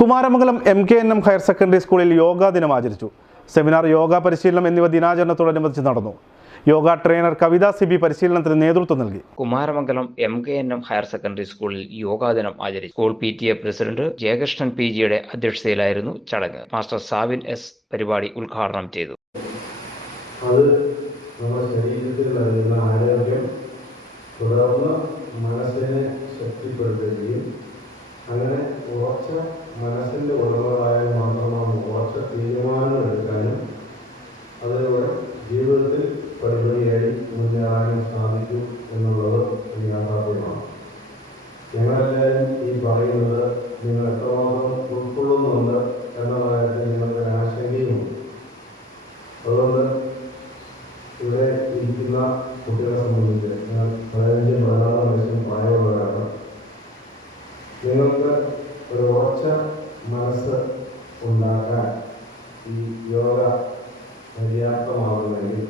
Kumaramangalam M K N M higher secondary സ്കൂളിൽ യോഗാ ദിനം ആചരിച്ചു. സെമിനാർ യോഗ പരിശീലനം എന്നിവ ദിനാചരണത്തോടനുബന്ധിച്ച് നടന്നു. യോഗ ട്രെയിനർ കവിത സിബി പരിശീലനത്തിന് നേതൃത്വം നൽകി. Kumaramangalam M K N M higher secondary സ്കൂളിൽ യോഗാ ദിനം ആചരിച്ചു. School P T A president Jayakrishnan P ജിയുടെ അധ്യക്ഷതയിലായിരുന്നു ചടങ്ങ്. മാസ്റ്റർ സാവിൻ എസ് പരിപാടി ഉദ്ഘാടനം ചെയ്തു. അത് നമ്മുടെ ശരീരത്തിൽ നൽകുന്ന ആരോഗ്യം തുടർന്ന് മനസ്സിനെ ശക്തിപ്പെടുത്തുകയും അങ്ങനെ ഉറച്ച മനസ്സിന്റെ ഉടമകളായ മാത്രമാണ് ഉറച്ച തീരുമാനങ്ങൾ എടുക്കാനും അതിലൂടെ ജീവിതത്തിൽ പടിപടിയായി ഒരു ഉറച്ച മനസ്സ് ഉണ്ടാക്കാൻ ഈ യോഗ പര്യാപ്തമാകുന്നെങ്കിൽ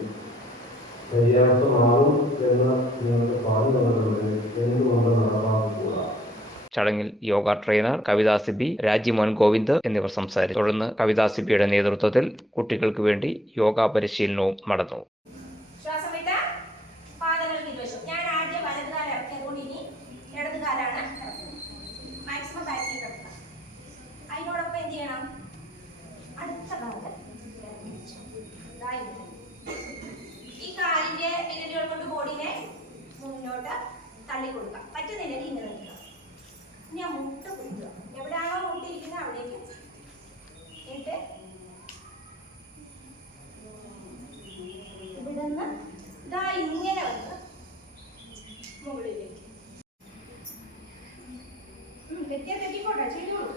പര്യാപ്തമാകും എന്ന് നിങ്ങൾക്ക് പറഞ്ഞു തന്നിട്ടുണ്ട് എന്തുകൊണ്ട് നടപ്പാക്കുക ചടങ്ങിൽ യോഗ ട്രെയിനർ കവിതാ സിബി രാജിമോൻ ഗോവിന്ദ് എന്നിവർ സംസാരിച്ചു. തുടർന്ന് കവിതാ സിബിയുടെ നേതൃത്വത്തിൽ കുട്ടികൾക്ക് വേണ്ടി യോഗ പരിശീലനവും നടന്നു. ഞാൻ ഇനി ചെയ്യണം. അടുത്ത ഭാഗം. ഈ കാലിന്റെ എനർജികൾ കൊണ്ട് ബോഡിനെ മുന്നോട്ട് തള്ളി കൊടുക്കാം പറ്റുന്നില്ലെങ്കിൽ ഇങ്ങനെ നിൽക്കുക ഇനി മുട്ട കുത്തുക. എവിടെയാണോ മുട്ടിയിരിക്കുന്നത് അവിടേക്ക്. എന്നിട്ട് ഇവിടുന്ന് ഇതാ ഇങ്ങനെ വന്ന് മുകളിലേക്ക്. കെട്ടിയാൽ തെറ്റിക്കോട്ടെ ചെയ്തോളൂ.